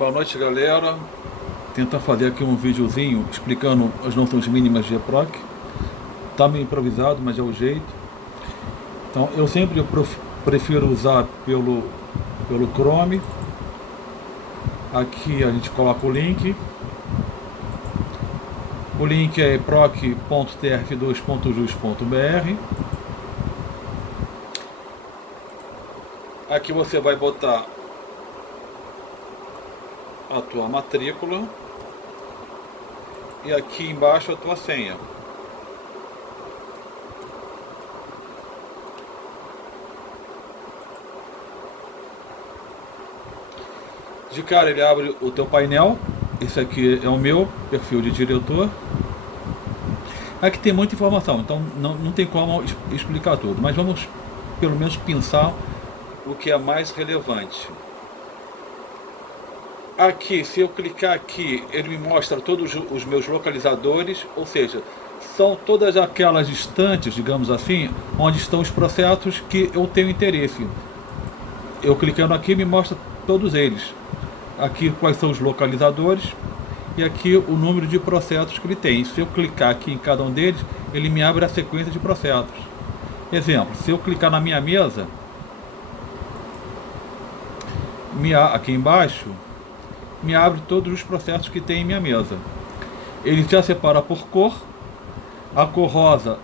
Boa noite, galera. Tentar fazer aqui um videozinho explicando as noções mínimas de EPROC. Tá meio improvisado, mas é o jeito. Então, eu sempre prefiro usar pelo Chrome. Aqui a gente coloca o link. O link é eproc.trf2.jus.br. Aqui você vai botar a tua matrícula e aqui embaixo a tua senha. De cara ele abre o teu painel. Esse aqui é o meu perfil de diretor. Aqui tem muita informação, então não tem como explicar tudo, mas vamos pelo menos pensar o que é mais relevante. Aqui, se eu clicar aqui, ele me mostra todos os meus localizadores, ou seja, são todas aquelas estantes, digamos assim, onde estão os processos que eu tenho interesse. Eu clicando aqui me mostra todos eles. Aqui quais são os localizadores e aqui o número de processos que ele tem. Se eu clicar aqui em cada um deles, ele me abre a sequência de processos. Exemplo, se eu clicar na minha mesa, aqui embaixo, me abre todos os processos que tem em minha mesa. Ele já separa por cor. A cor rosa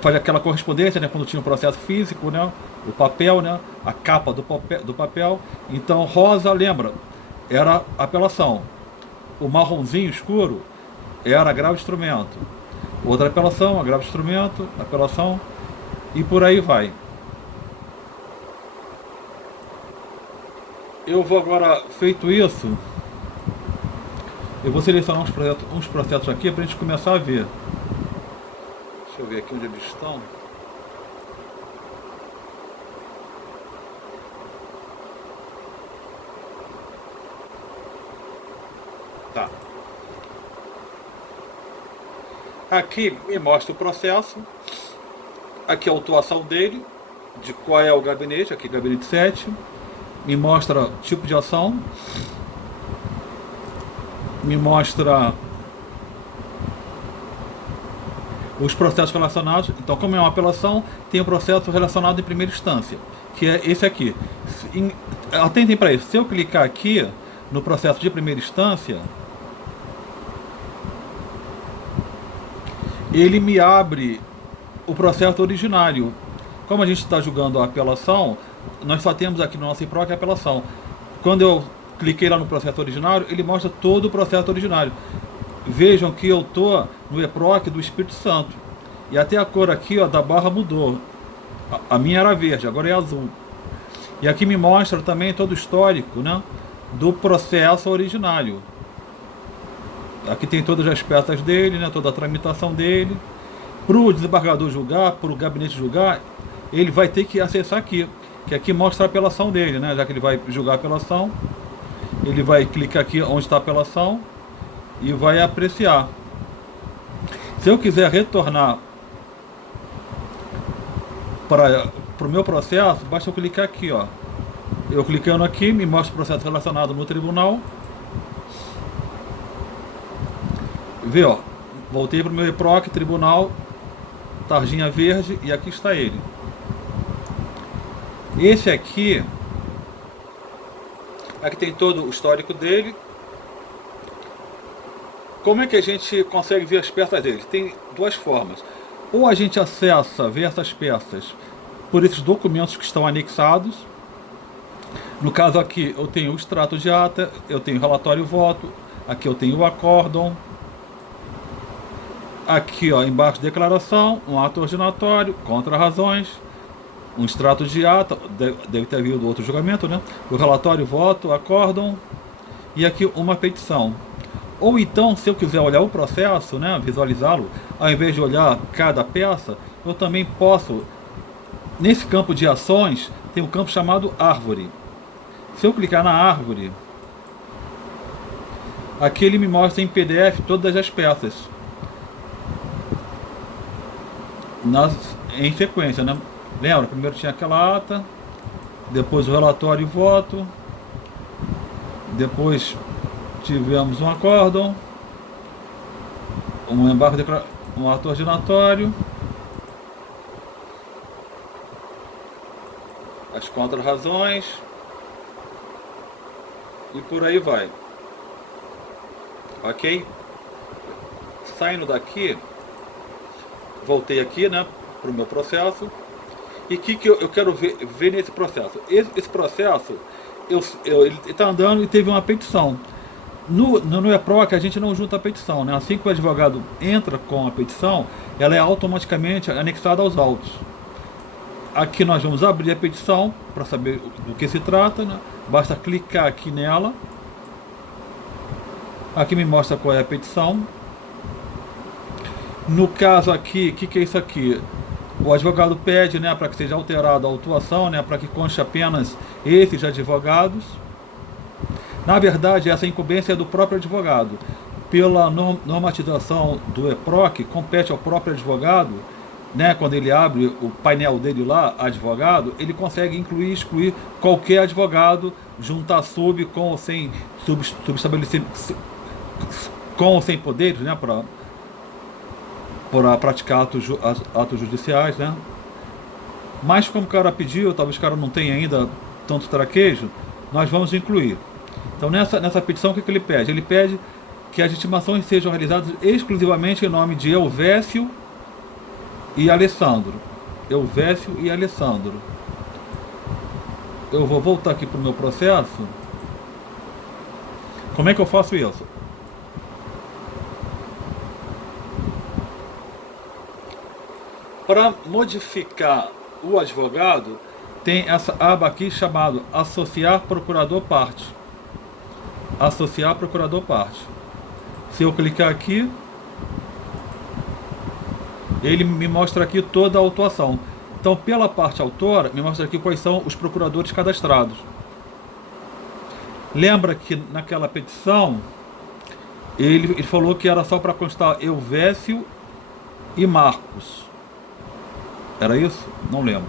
faz aquela correspondência, né, quando tinha um processo físico, né, o papel, né, a capa do papel. Então rosa, lembra, era apelação. O marronzinho escuro era agravo instrumento. Outra apelação, agravo instrumento, apelação, e por aí vai. Eu vou agora, feito isso, eu vou selecionar uns processos aqui para a gente começar a ver. Deixa eu ver aqui onde eles estão. Tá. Aqui me mostra o processo. Aqui a autuação dele, de qual é o gabinete, aqui gabinete 7. Me mostra tipo de ação, me mostra os processos relacionados. Então, como é uma apelação, tem o processo relacionado em primeira instância, que é esse aqui. Atentem para isso. Se eu clicar aqui no processo de primeira instância, ele me abre o processo originário. Como a gente está julgando a apelação, nós só temos aqui no nosso EPROC a apelação. Quando eu cliquei lá no processo originário, ele mostra todo o processo originário. Vejam que eu estou no EPROC do Espírito Santo. E até a cor aqui, ó, da barra mudou. A minha era verde, agora é azul. E aqui me mostra também todo o histórico, né, do processo originário. Aqui tem todas as peças dele, né, toda a tramitação dele. Para o desembargador julgar, para o gabinete julgar, ele vai ter que acessar aqui, que aqui mostra a apelação dele, né? Já que ele vai julgar a apelação, ele vai clicar aqui onde está a apelação e vai apreciar. Se eu quiser retornar para o meu processo, basta eu clicar aqui, ó. Eu clicando aqui, me mostra o processo relacionado no tribunal. Vê, ó, voltei para o meu EPROC, tribunal, tarjinha verde, e aqui está ele. Esse aqui tem todo o histórico dele. Como é que a gente consegue ver as peças dele? Tem duas formas. Ou a gente acessa, vê essas peças por esses documentos que estão anexados. No caso aqui eu tenho o extrato de ata, eu tenho o relatório voto, aqui eu tenho o acórdão. Aqui, ó, embaixo declaração, um ato ordinatório, contra-razões, um extrato de ata, deve ter havido outro julgamento, né? O relatório, voto, acórdão, e aqui uma petição. Ou então, se eu quiser olhar o processo, né, visualizá-lo, ao invés de olhar cada peça, eu também posso, nesse campo de ações, tem um campo chamado árvore. Se eu clicar na árvore, aqui ele me mostra em PDF todas as peças. Em sequência, né? Lembra? Primeiro tinha aquela ata, depois o relatório e voto, Depois tivemos um acórdão, um embargo, um ato ordinatório, as contra-razões e por aí vai. Ok? Saindo daqui, voltei aqui, né, para o meu processo. E o que eu quero ver nesse processo? Esse processo, ele está andando e teve uma petição. No EPROC a gente não junta a petição, né? Assim que o advogado entra com a petição, ela é automaticamente anexada aos autos. Aqui nós vamos abrir a petição para saber do que se trata, né? Basta clicar aqui nela. Aqui me mostra qual é a petição. No caso aqui, o que é isso aqui? O advogado pede, né, para que seja alterada a autuação, né, para que conste apenas esses advogados. Na verdade, essa incumbência é do próprio advogado. Pela normatização do EPROC, compete ao próprio advogado, né, quando ele abre o painel dele lá, advogado, ele consegue incluir e excluir qualquer advogado, juntar sub, com ou sem subestabelecimento, com ou sem poderes, né, para praticar atos judiciais, né? Mas como o cara pediu, talvez o cara não tenha ainda tanto traquejo, nós vamos incluir. Então nessa petição o que ele pede? Ele pede que as intimações sejam realizadas exclusivamente em nome de Elvésio e Alessandro. Elvésio e Alessandro. Eu vou voltar aqui para o meu processo. Como é que eu faço isso? Para modificar o advogado, tem essa aba aqui chamada Associar Procurador Parte. Associar Procurador Parte. Se eu clicar aqui, ele me mostra aqui toda a autuação. Então, pela parte autora, me mostra aqui quais são os procuradores cadastrados. Lembra que naquela petição, ele falou que era só para constar Elvésio e Marcos. Era isso? Não lembro.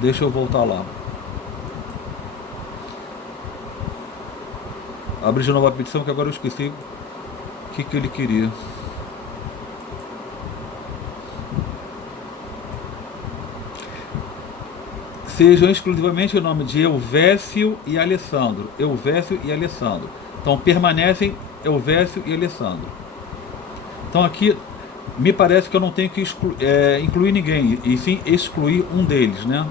Deixa eu voltar lá. Abri de novo a petição que agora eu esqueci o que ele queria. Sejam exclusivamente o nome de Elvésio e Alessandro. Elvésio e Alessandro. Então permanecem Elvésio e Alessandro. Então aqui me parece que eu não tenho que incluir ninguém, e sim excluir um deles, né?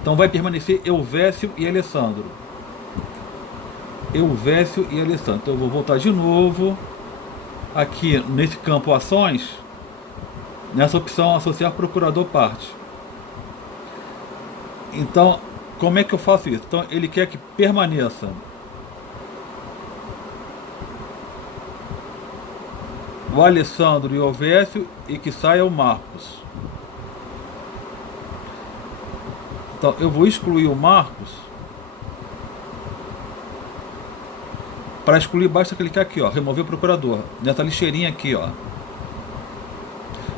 Então vai permanecer Elvésio e Alessandro. Elvésio e Alessandro. Então eu vou voltar de novo aqui nesse campo ações, nessa opção associar procurador parte. Então, como é que eu faço isso? Então ele quer que permaneça o Alessandro e o Elvésio e que saia o Marcos. Então eu vou excluir o Marcos. Para excluir basta clicar aqui, ó, remover o procurador, nessa lixeirinha aqui, ó.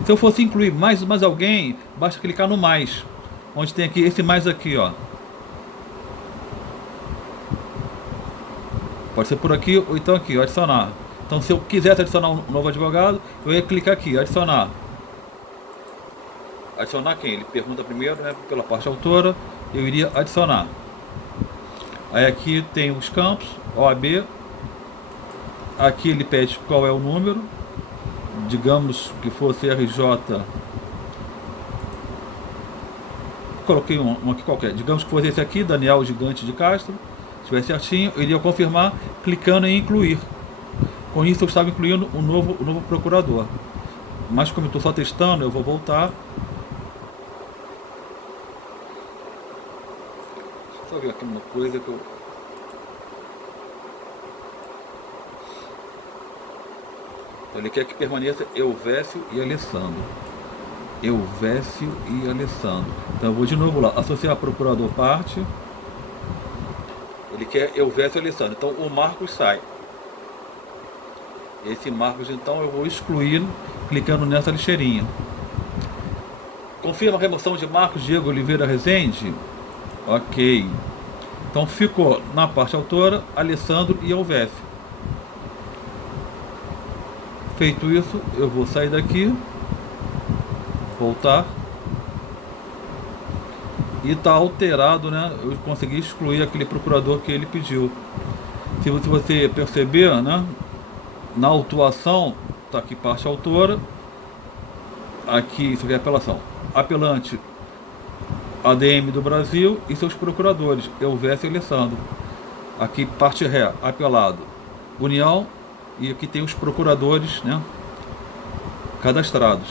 Se eu fosse incluir mais alguém, basta clicar no mais, onde tem aqui esse mais aqui, ó. Pode ser por aqui ou então aqui, ó, adicionar. Então se eu quisesse adicionar um novo advogado, eu ia clicar aqui, adicionar. Adicionar quem? Ele pergunta primeiro, né, pela parte autora, eu iria adicionar. Aí aqui tem os campos, OAB. Aqui ele pede qual é o número. Digamos que fosse RJ. Coloquei um aqui qualquer. Digamos que fosse esse aqui, Daniel Gigante de Castro. Se estiver certinho, eu iria confirmar clicando em incluir. Com isso eu estava incluindo o novo procurador. Mas como eu estou só testando, eu vou voltar. Deixa eu só ver aqui uma coisa que eu... Então ele quer que permaneça Elvésio e Alessandro. Elvésio e Alessandro. Então eu vou de novo lá, associar procurador parte. Ele quer Elvésio e Alessandro. Então o Marcos sai. Esse Marcos então eu vou excluir clicando nessa lixeirinha. Confirma a remoção de Marcos Diego Oliveira Rezende. Ok. Então ficou na parte autora Alessandro e Elvésio. Feito isso, eu vou sair daqui, voltar, e está alterado, né? Eu consegui excluir aquele procurador que ele pediu. Se você perceber, né? Na autuação, está aqui parte autora, aqui isso aqui é apelação. Apelante, ADM do Brasil e seus procuradores, Elvésio e Alessandro. Aqui parte ré, apelado, União, e aqui tem os procuradores, né? Cadastrados.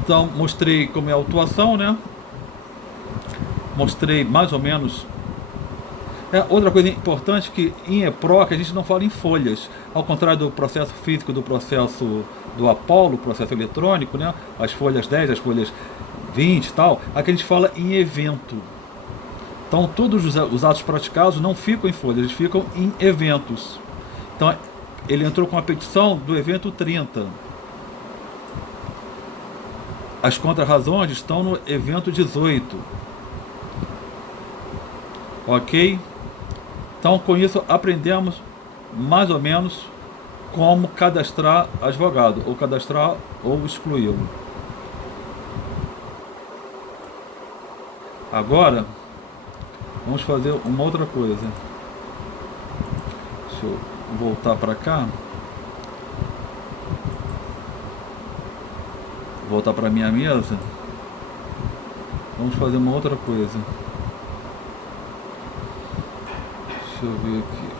Então mostrei como é a autuação, né? Mostrei mais ou menos. Outra coisa importante que em EPROC a gente não fala em folhas, ao contrário do processo físico, do processo do Apolo, processo eletrônico, né? As folhas 10, as folhas 20 e tal, aqui a gente fala em evento. Então todos os atos praticados não ficam em folhas, eles ficam em eventos. Então ele entrou com a petição do evento 30. As contrarrazões estão no evento 18. Ok? Então com isso aprendemos mais ou menos como cadastrar advogado, ou cadastrar ou excluí-lo. Agora vamos fazer uma outra coisa. Deixa eu voltar para cá. Voltar para minha mesa. Vamos fazer uma outra coisa. Deixa eu ver aqui.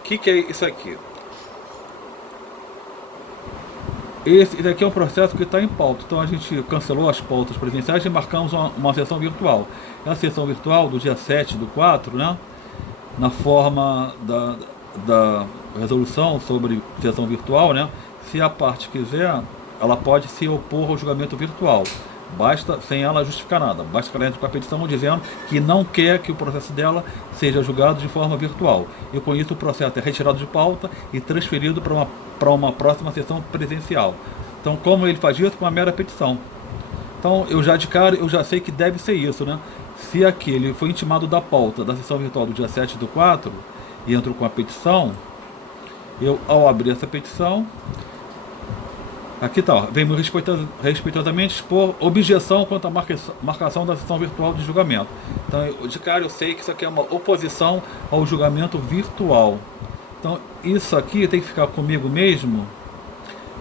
O que é isso aqui? Esse aqui é um processo que está em pauta. Então a gente cancelou as pautas presenciais e marcamos uma sessão virtual. É a sessão virtual do dia 7/4, né? Na forma da resolução sobre sessão virtual, né? Se a parte quiser, ela pode se opor ao julgamento virtual. Basta, sem ela justificar nada, basta que ela entre com a petição dizendo que não quer que o processo dela seja julgado de forma virtual. E com isso o processo é retirado de pauta e transferido para uma próxima sessão presencial. Então como ele faz isso? Com uma mera petição. Então eu já de cara, eu já sei que deve ser isso, né? Se aqui ele foi intimado da pauta da sessão virtual do dia 7/4 e entrou com a petição, eu ao abrir essa petição, aqui está, venho respeitosamente expor objeção quanto à marcação da sessão virtual de julgamento. Então, de cara eu sei que isso aqui é uma oposição ao julgamento virtual. Então, isso aqui tem que ficar comigo mesmo,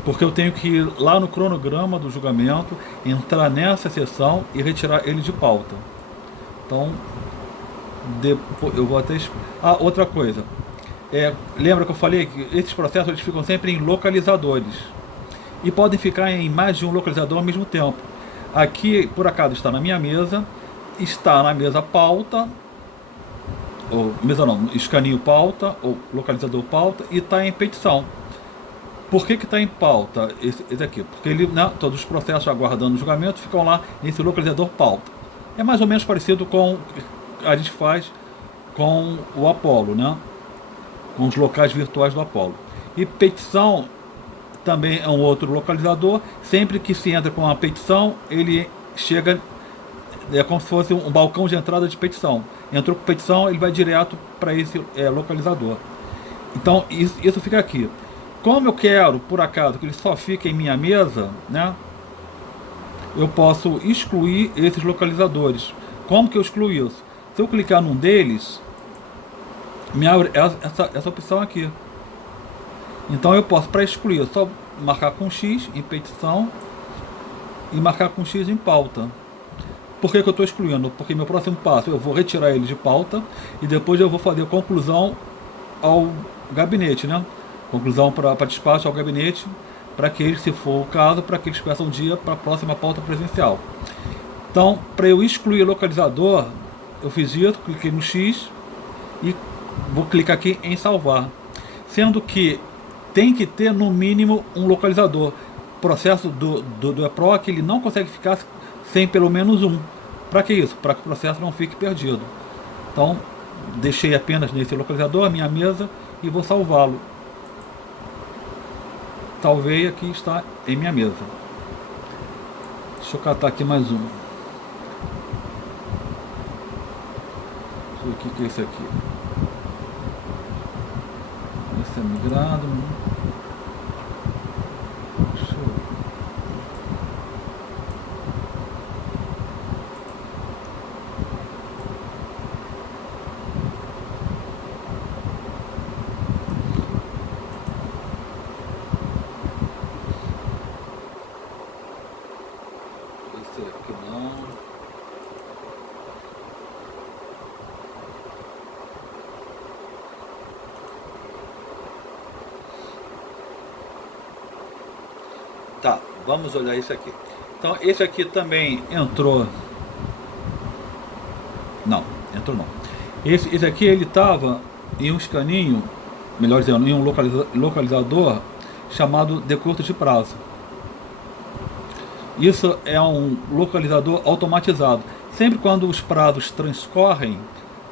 porque eu tenho que ir lá no cronograma do julgamento, entrar nessa sessão e retirar ele de pauta. Então, depois eu vou até... outra coisa. Lembra que eu falei que esses processos eles ficam sempre em localizadores. E podem ficar em mais de um localizador ao mesmo tempo. Aqui, por acaso, está na minha mesa, está na mesa pauta, ou mesa não, escaninho pauta, ou localizador pauta, e está em petição. Por que está em pauta esse aqui? Porque ele, né, todos os processos aguardando o julgamento ficam lá nesse localizador pauta. É mais ou menos parecido com o que a gente faz com o Apolo, né? Com os locais virtuais do Apolo. E petição também é um outro localizador. Sempre que se entra com uma petição, ele chega, é como se fosse um balcão de entrada de petição. Entrou com petição, ele vai direto para esse localizador. Então isso fica aqui. Como eu quero, por acaso, que ele só fique em minha mesa, né? Eu posso excluir esses localizadores. Como que eu excluo isso? Se eu clicar num deles, me abre essa opção aqui. Então eu posso, para excluir, só marcar com X em petição e marcar com X em pauta. Por que eu estou excluindo? Porque meu próximo passo eu vou retirar ele de pauta e depois eu vou fazer conclusão ao gabinete, né? Conclusão para despacho ao gabinete, para que eles, se for o caso, para que eles peçam dia para a próxima pauta presencial. Então, para eu excluir localizador, eu fiz isso, cliquei no X e vou clicar aqui em salvar. Sendo que tem que ter no mínimo um localizador. processo do EPROC, ele não consegue ficar sem pelo menos um. Para que isso? Para que o processo não fique perdido. Então, deixei apenas nesse localizador a minha mesa e vou salvá-lo. Salvei, aqui está em minha mesa. Deixa eu catar aqui mais um. Deixa eu ver o que é esse aqui. Esse é migrado. Deixa eu... Esse aqui não. Tá, vamos olhar esse aqui. Então, esse aqui também entrou. Não, entrou não. Esse aqui ele estava em um escaninho, melhor dizendo, em um localizador chamado decurto de prazo. Isso é um localizador automatizado. Sempre quando os prazos transcorrem,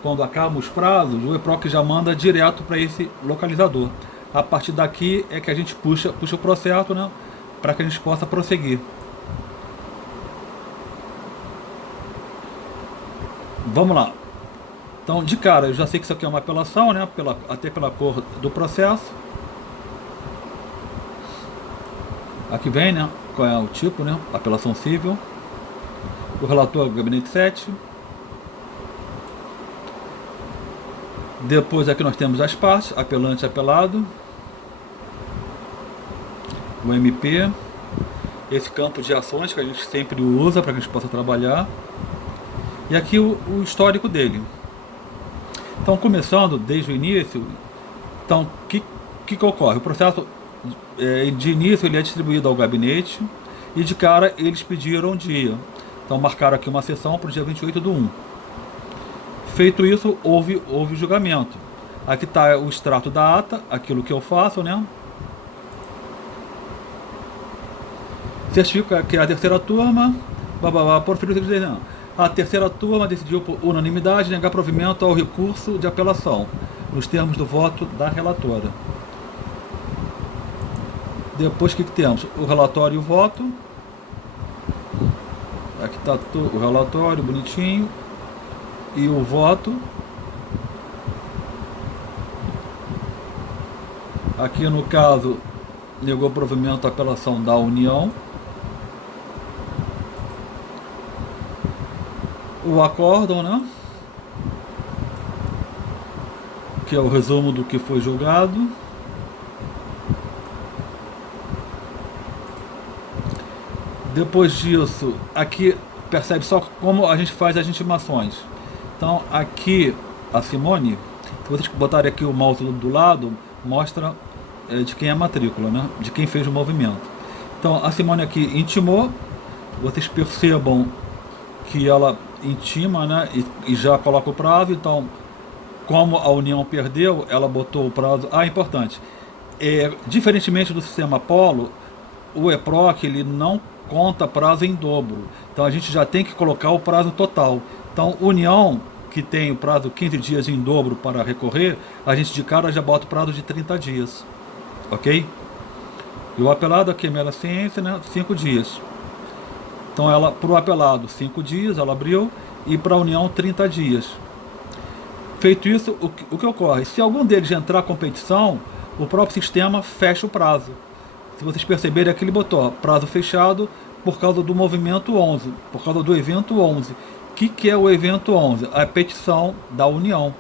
quando acabam os prazos, o EPROC já manda direto para esse localizador. A partir daqui é que a gente puxa o processo, né, para que a gente possa prosseguir. Vamos lá. Então, de cara, eu já sei que isso aqui é uma apelação, né, até pela cor do processo. Aqui vem, né, qual é o tipo, né, apelação civil. O relator gabinete 7. Depois aqui nós temos as partes, apelante e apelado. O MP. Esse campo de ações que a gente sempre usa para que a gente possa trabalhar. E aqui o histórico dele. Então, começando desde o início, então, o que ocorre? O processo, de início, ele é distribuído ao gabinete e, de cara, eles pediram um dia. Então, marcaram aqui uma sessão para o dia 28/1. Feito isso, houve julgamento. Aqui está o extrato da ata, aquilo que eu faço, né? Certifica que a terceira turma, proferiu a terceira turma decidiu por unanimidade negar provimento ao recurso de apelação, nos termos do voto da relatora. Depois, o que temos? O relatório e o voto. Aqui está o relatório, bonitinho. E o voto. Aqui, no caso, negou provimento à apelação da União. O acórdão, né? Que é o resumo do que foi julgado. Depois disso, aqui percebe só como a gente faz as intimações. Então, aqui a Simone, se vocês botarem aqui o mouse do lado, mostra de quem é a matrícula, né? De quem fez o movimento. Então, a Simone aqui intimou. Vocês percebam que ela intima, né? E já coloca o prazo. Então, como a União perdeu, ela botou o prazo. Importante. Diferentemente do sistema Polo, o EPROC ele não conta prazo em dobro. Então a gente já tem que colocar o prazo total. Então, União, que tem o prazo 15 dias em dobro para recorrer, a gente de cara já bota o prazo de 30 dias. Ok? E o apelado aqui é mera ciência, né? 5 dias. Então, ela, para o apelado, 5 dias, ela abriu, e para a União, 30 dias. Feito isso, o que ocorre? Se algum deles entrar à competição, o próprio sistema fecha o prazo. Se vocês perceberem, aqui ele botou prazo fechado por causa do movimento 11, por causa do evento 11. O que é o evento 11? A petição da União.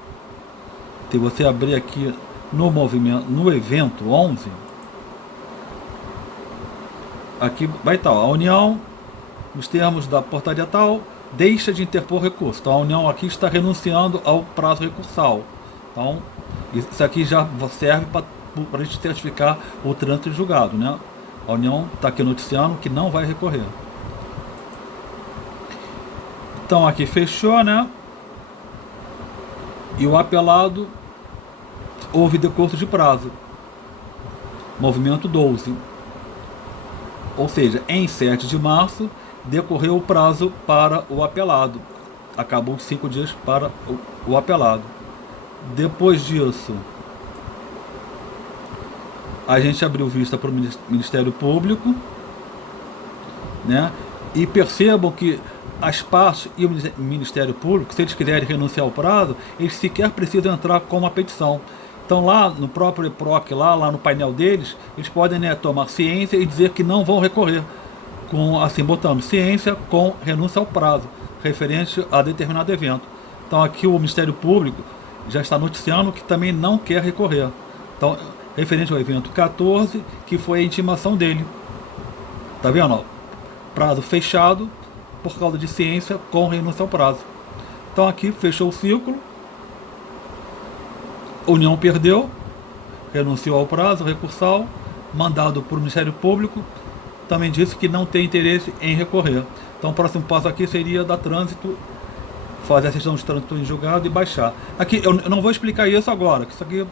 Se você abrir aqui no movimento, no evento 11, aqui vai estar, a União, nos termos da portaria tal, deixa de interpor recurso. Então, a União aqui está renunciando ao prazo recursal. Então, isso aqui já serve para a gente certificar o trânsito de julgado, né? A União está aqui noticiando que não vai recorrer. Então, aqui fechou, né? E o apelado, houve decurso de prazo. Movimento 12. Ou seja, em 7 de março, decorreu o prazo para o apelado. Acabou os 5 dias para o apelado. Depois disso, a gente abriu vista para o Ministério Público, né? E percebam que as partes e o Ministério Público, se eles quiserem renunciar ao prazo, eles sequer precisam entrar com uma petição. Então lá no próprio EPROC, lá no painel deles, eles podem, né, tomar ciência e dizer que não vão recorrer, com, assim, botando ciência com renúncia ao prazo, referente a determinado evento. Então aqui o Ministério Público já está noticiando que também não quer recorrer. Então, referente ao evento 14, que foi a intimação dele. Tá vendo? Prazo fechado por causa de ciência com renúncia ao prazo. Então aqui fechou o ciclo. União perdeu, renunciou ao prazo recursal, mandado para o Ministério Público, também disse que não tem interesse em recorrer. Então o próximo passo aqui seria dar trânsito, fazer a sessão de trânsito em julgado e baixar. Aqui eu não vou explicar isso agora, que isso aqui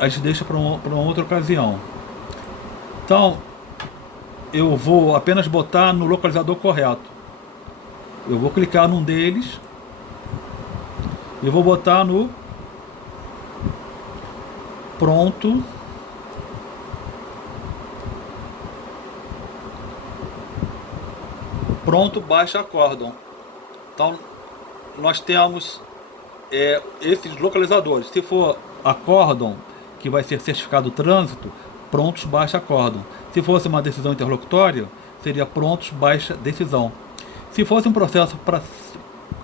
a gente deixa para uma outra ocasião. Então eu vou apenas botar no localizador correto. Eu vou clicar num deles e vou botar no pronto baixa acórdão. Então nós temos esses localizadores. Se for acórdão, que vai ser certificado trânsito, prontos baixa acórdão. Se fosse uma decisão interlocutória, seria prontos baixa decisão. Se fosse um processo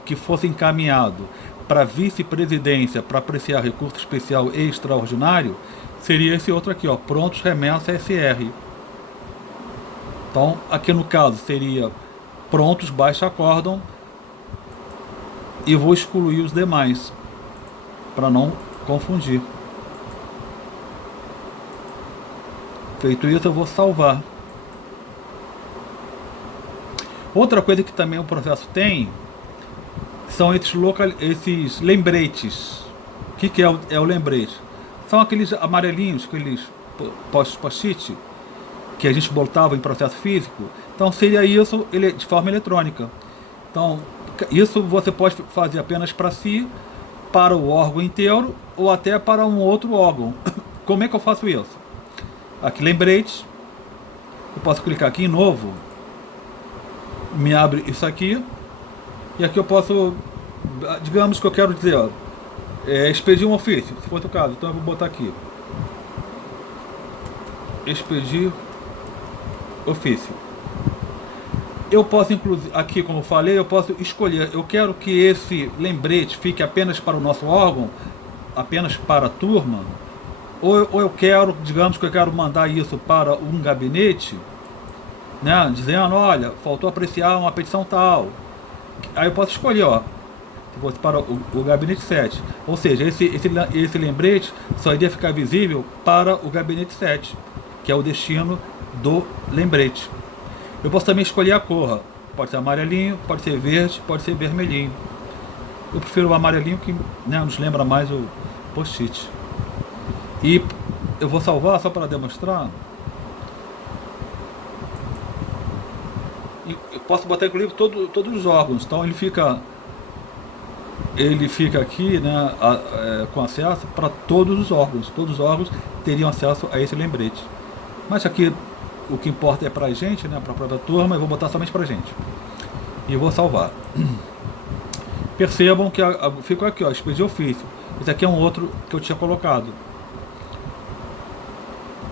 que fosse encaminhado para vice-presidência para apreciar recurso especial e extraordinário, seria esse outro aqui, ó, prontos remessa SR. Então, aqui no caso seria prontos baixa acórdão e vou excluir os demais para não confundir. Feito isso, eu vou salvar. Outra coisa que também o processo tem são esses lembretes. O que é o lembrete? São aqueles amarelinhos, aqueles post-it que a gente botava em processo físico. Então seria isso de forma eletrônica. Então isso você pode fazer apenas para si, para o órgão inteiro ou até para um outro órgão. Como é que eu faço isso? Aqui lembrete, eu posso clicar aqui em novo, me abre isso aqui, e aqui eu posso, digamos que eu quero dizer, ó, expedir um ofício, se for o caso, então eu vou botar aqui, expedir ofício. Eu posso, inclusive, aqui como eu falei, eu posso escolher, eu quero que esse lembrete fique apenas para o nosso órgão, apenas para a turma, ou eu quero, digamos que eu quero mandar isso para um gabinete, né, dizendo, olha, faltou apreciar uma petição tal. Aí eu posso escolher, ó, se fosse para o gabinete 7. Ou seja, esse lembrete só iria ficar visível para o gabinete 7, que é o destino do lembrete. Eu posso também escolher a cor, pode ser amarelinho, pode ser verde, pode ser vermelhinho. Eu prefiro o amarelinho, que, né, nos lembra mais o post-it. E eu vou salvar só para demonstrar. E eu posso botar inclusive todos os órgãos. Então ele fica aqui, né, com acesso para todos os órgãos. Todos os órgãos teriam acesso a esse lembrete. Mas aqui o que importa é para a gente, né, para a própria turma. Eu vou botar somente para a gente. E vou salvar. Percebam que ficou aqui, ó, expedir ofício. Esse aqui é um outro que eu tinha colocado.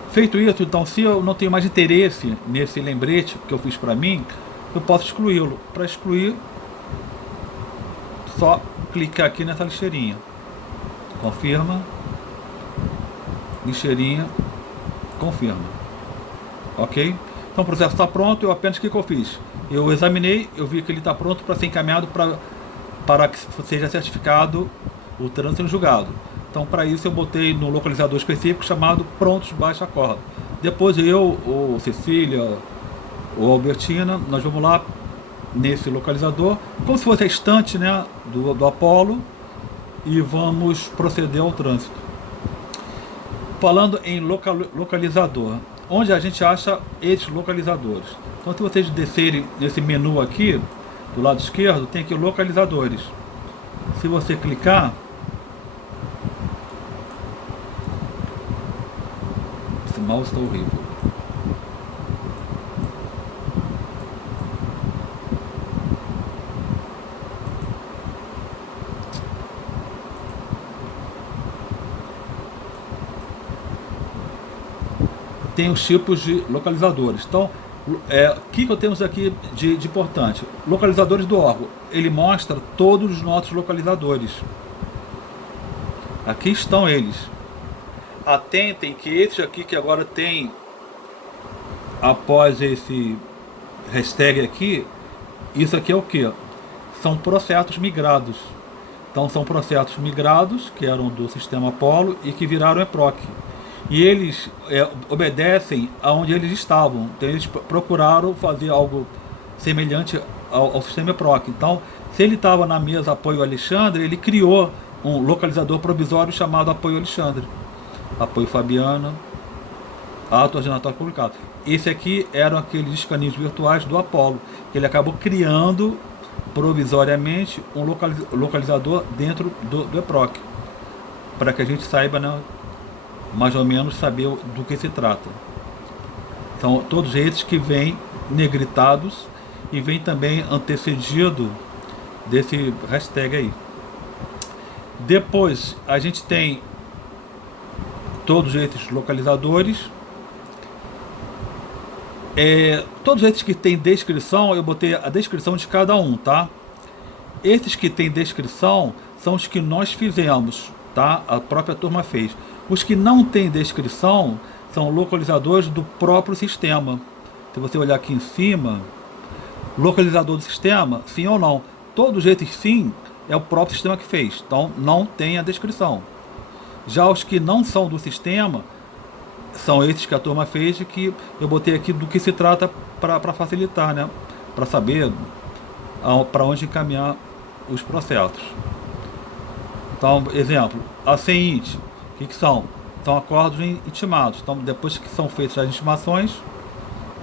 Feito isso, então, se eu não tenho mais interesse nesse lembrete que eu fiz para mim, eu posso excluí-lo. Para excluir, só clicar aqui nessa lixeirinha. Confirma. Lixeirinha. Confirma. Ok? Então o processo está pronto. Eu apenas o que eu fiz? Eu examinei, eu vi que ele está pronto para ser encaminhado para que seja certificado o trânsito no julgado. Então, para isso, eu botei no localizador específico chamado prontos baixa acórdão. Depois eu, ou Cecília, ou Albertina, nós vamos lá nesse localizador, como se fosse a estante, né, do Apolo, e vamos proceder ao trânsito. Falando em localizador, onde a gente acha esses localizadores. Então, se vocês descerem nesse menu aqui, do lado esquerdo, tem aqui localizadores. Se você clicar, esse mouse está horrível. Tem os tipos de localizadores. Então, o que temos aqui de importante? Localizadores do órgão. Ele mostra todos os nossos localizadores. Aqui estão eles. Atentem que esse aqui que agora tem, após esse hashtag aqui, isso aqui é o que? São processos migrados. Então são processos migrados que eram do sistema Apollo e que viraram EPROC. E eles obedecem aonde eles estavam. Então eles procuraram fazer algo semelhante ao sistema EPROC. Então, se ele estava na mesa Apoio Alexandre, ele criou um localizador provisório chamado Apoio Alexandre. Apoio Fabiana, ato ordenatório publicado. Esse aqui eram aqueles escaninhos virtuais do Apollo, que ele acabou criando provisoriamente um localizador dentro do EPROC, para que a gente saiba, né, mais ou menos saber do que se trata. São todos esses que vêm negritados e vem também antecedido desse hashtag aí. Depois a gente tem todos esses localizadores. Todos esses que tem descrição, eu botei a descrição de cada um, tá? Esses que tem descrição são os que nós fizemos, tá? A própria turma fez. Os que não tem descrição são localizadores do próprio sistema. Se você olhar aqui em cima, localizador do sistema, sim ou não. Todos esses sim é o próprio sistema que fez, então não tem a descrição. Já os que não são do sistema são esses que a turma fez e que eu botei aqui do que se trata para facilitar, né? Para saber para onde encaminhar os processos. Então, exemplo, a CENIT, o que são? São acordos intimados. Então, depois que são feitas as intimações,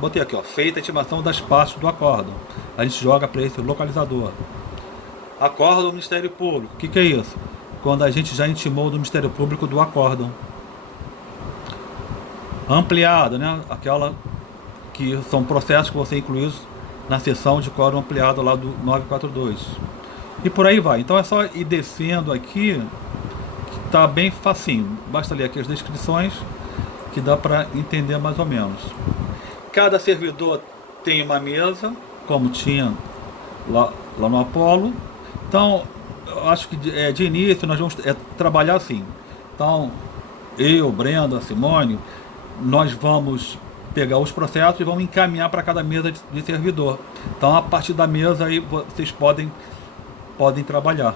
botei aqui, ó, feita a intimação das partes do acórdão. A gente joga para esse localizador. Acórdão do Ministério Público, o que é isso? Quando a gente já intimou do Ministério Público do acórdão. Ampliada, né? Aquela que são processos que vão ser incluídos na seção de quórum ampliado lá do 942. E por aí vai. Então é só ir descendo aqui, que tá bem facinho. Basta ler aqui as descrições, que dá para entender mais ou menos. Cada servidor tem uma mesa, como tinha lá no Apollo. Então, eu acho que de início nós vamos trabalhar assim. Então, eu, Brenda, Simone, nós vamos pegar os processos e vamos encaminhar para cada mesa de servidor. Então, a partir da mesa aí vocês podem trabalhar.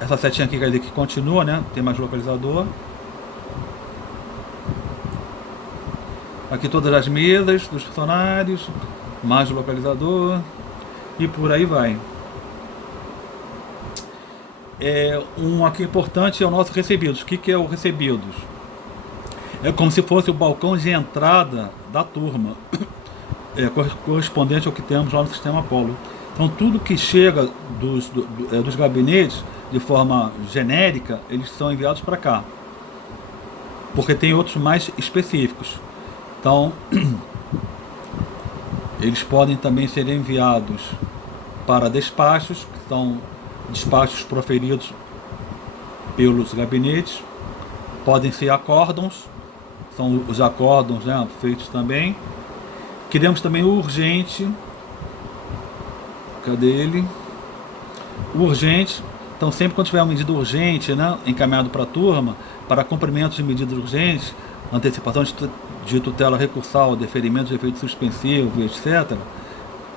Essa setinha aqui quer dizer que continua, né? Tem mais localizador. Aqui todas as mesas dos funcionários, mais localizador e por aí vai. Um aqui importante é o nosso recebidos. O que é o recebidos? É como se fosse o balcão de entrada da turma, correspondente ao que temos lá no sistema Apollo. Então tudo que chega dos gabinetes de forma genérica, eles são enviados para cá, porque tem outros mais específicos. Então eles podem também ser enviados para despachos, que são despachos proferidos pelos gabinetes. Podem ser acórdãos, são os acórdãos, né, feitos também. Queremos também o urgente. Cadê ele? O urgente. Então sempre quando tiver uma medida urgente, né, encaminhado para a turma, para cumprimento de medidas urgentes, antecipação de tutela recursal, deferimento de efeito suspensivo, etc.,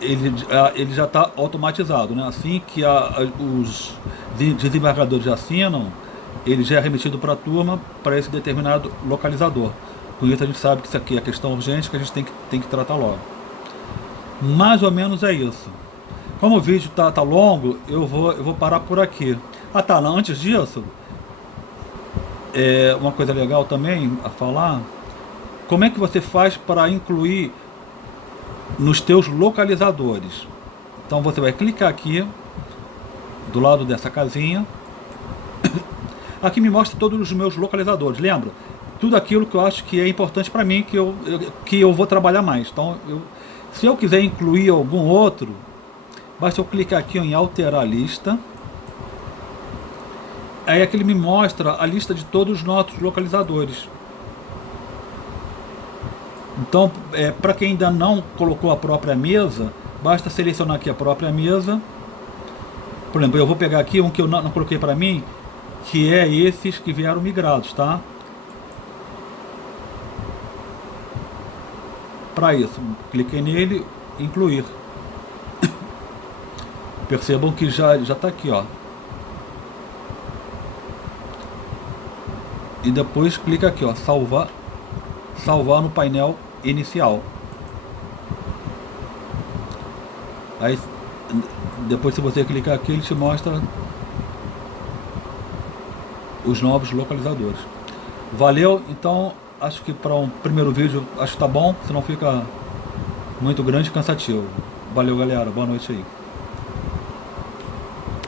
ele já está automatizado, né? Assim que os desembargadores assinam, ele já é remetido para a turma, para esse determinado localizador. Com isso a gente sabe que isso aqui é questão urgente, que a gente tem que tratar logo. Mais ou menos é isso. Como o vídeo tá longo, eu vou parar por aqui. Não, antes disso, uma coisa legal também a falar, como é que você faz para incluir nos teus localizadores? Então você vai clicar aqui do lado dessa casinha. Aqui me mostra todos os meus localizadores, lembra? Tudo aquilo que eu acho que é importante para mim, que eu vou trabalhar mais. Então, se eu quiser incluir algum outro, basta eu clicar aqui em alterar lista. Aí aqui ele me mostra a lista de todos os nossos localizadores. Então, para quem ainda não colocou a própria mesa, basta selecionar aqui a própria mesa. Por exemplo, eu vou pegar aqui um que eu não coloquei para mim, que é esses que vieram migrados, tá? Para isso, cliquei nele, incluir. Percebam que já está aqui, ó. E depois clica aqui, ó, salvar no painel inicial. Aí depois, se você clicar aqui, ele te mostra os novos localizadores. Valeu, então acho que para um primeiro vídeo acho que tá bom, senão fica muito grande e cansativo. Valeu, galera, boa noite aí.